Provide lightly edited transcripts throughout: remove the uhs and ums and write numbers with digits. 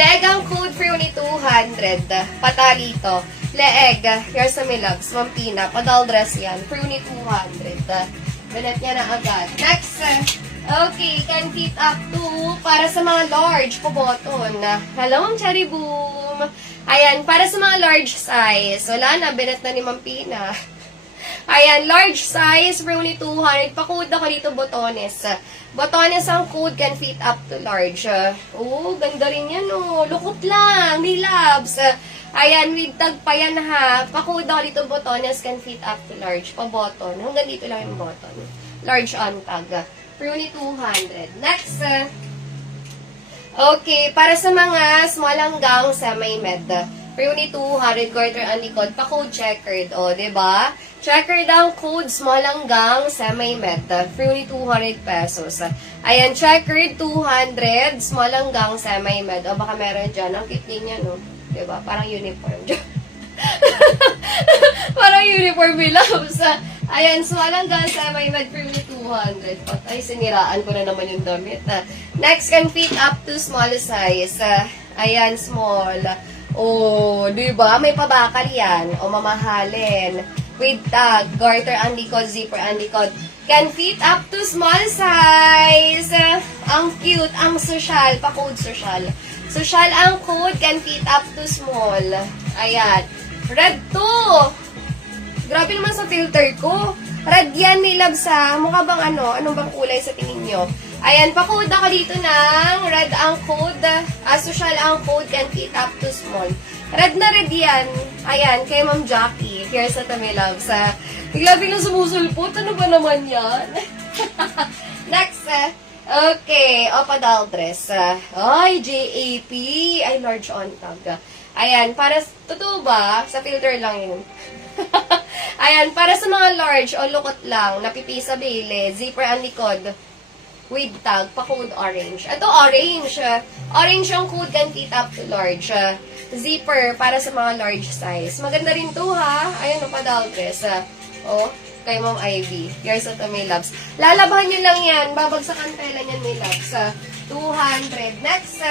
Leeg ang code for Uni 200. Patalito. Leeg. Here's sa Milags. Mampina. Padal dress yan. For Uni 200. Binet niya na agad. Next. Okay. Can fit up to para sa mga large. Puboton. Hello, Ma'am Cherry Boom. Ayan. Para sa mga large size. Wala na. Binet na ni Mampina. Ayan, large size for only 200. Pa-code ako dito, botones. Botones ang code can fit up to large. Oh, ganda rin yan, oh. Lukot lang, di labs. Ayan, with tag pa yan, ha. Pa-code ako dito, botones can fit up to large. Pa-button. Hanggang dito lang yung button. Large on tag. For only 200. Next. Okay, para sa mga small hanggang semi-med. For only 200, quarter ang likod, pa-code checkered. O, diba? Checkered ang code, small hanggang semi-med. For only 200 pesos. Ayan, checkered 200, small hanggang semi-med. O, baka meron dyan. Ang cute din yan, no? Diba? Parang uniform. Parang uniform bilabs. Ayan, small hanggang semi-med for only 200. Patay, siniraan ko na naman yung damit. Next, can fit up to small size. Ayan, small. O, diba? May pabakal yan. O, mamahalin. With tag, garter ang likod, zipper ang likod. Can fit up to small size. Ang cute, ang social. Pa-code social. Social ang code, can fit up to small. Ayan. Red 2. Grabe naman sa filter ko. Red yan, nilab sa, mukha bang ano? Anong bang kulay sa tingin nyo? Ayan, pa-code ako dito ng red ang code. Social ang code, can fit up to small. Red na red yan. Ayan, kay Ma'am Jackie. Here's sa Tamilabs. Bigla-biglang sumusulpot. Ano ba naman yan? Next. Okay. Opadal dress. Ay, JAP. Ay, large on tag. Ayan, para, totoo ba? Sa filter lang yun. Ayan, para sa mga large o lukot lang, napipisa bili, zipper ang likod, with tag, pa-code orange. Ito, orange. Orange ang code, can fit up to large. Zipper, para sa mga large size. Maganda rin to, ha? Ayan, opadal dress. Oh, kay Ma'am Ivy. Here's at may labs. Lalabahan nyo lang yan. Babagsakan tela niyan, may labs. 200. Next.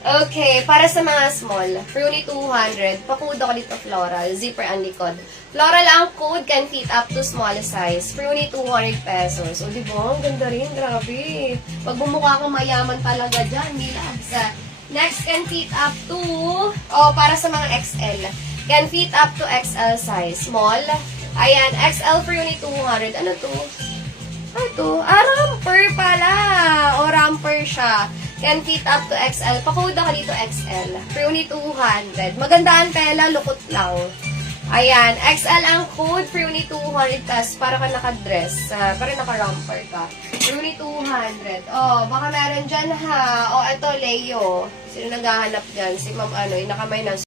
Okay, para sa mga small, for only 200, pa-code ako dito floral, zipper ang likod. Floral ang code, can fit up to small size, for only 200 pesos. O, diba? Ang ganda rin, grabe. Pag bumukha kang mayaman talaga dyan, milabs. Next, can fit up to, para sa mga XL. Can fit up to XL size. Small. Ayan, XL for only 200. Ano to? Ano to? Ramper pala. O, ramper siya. Can fit up to XL. Pa-code ako dito XL. For only 200. Maganda ang tela, lukot lang. Ayan, XL ang code for only 200 pesos para ka nakadress. Para naka-romper ka. For only 200. Oh, baka meron dyan, ha. Oh, ito, Leo. Sino naghahanap dyan? Si Ma'am ano, yung nakamay ng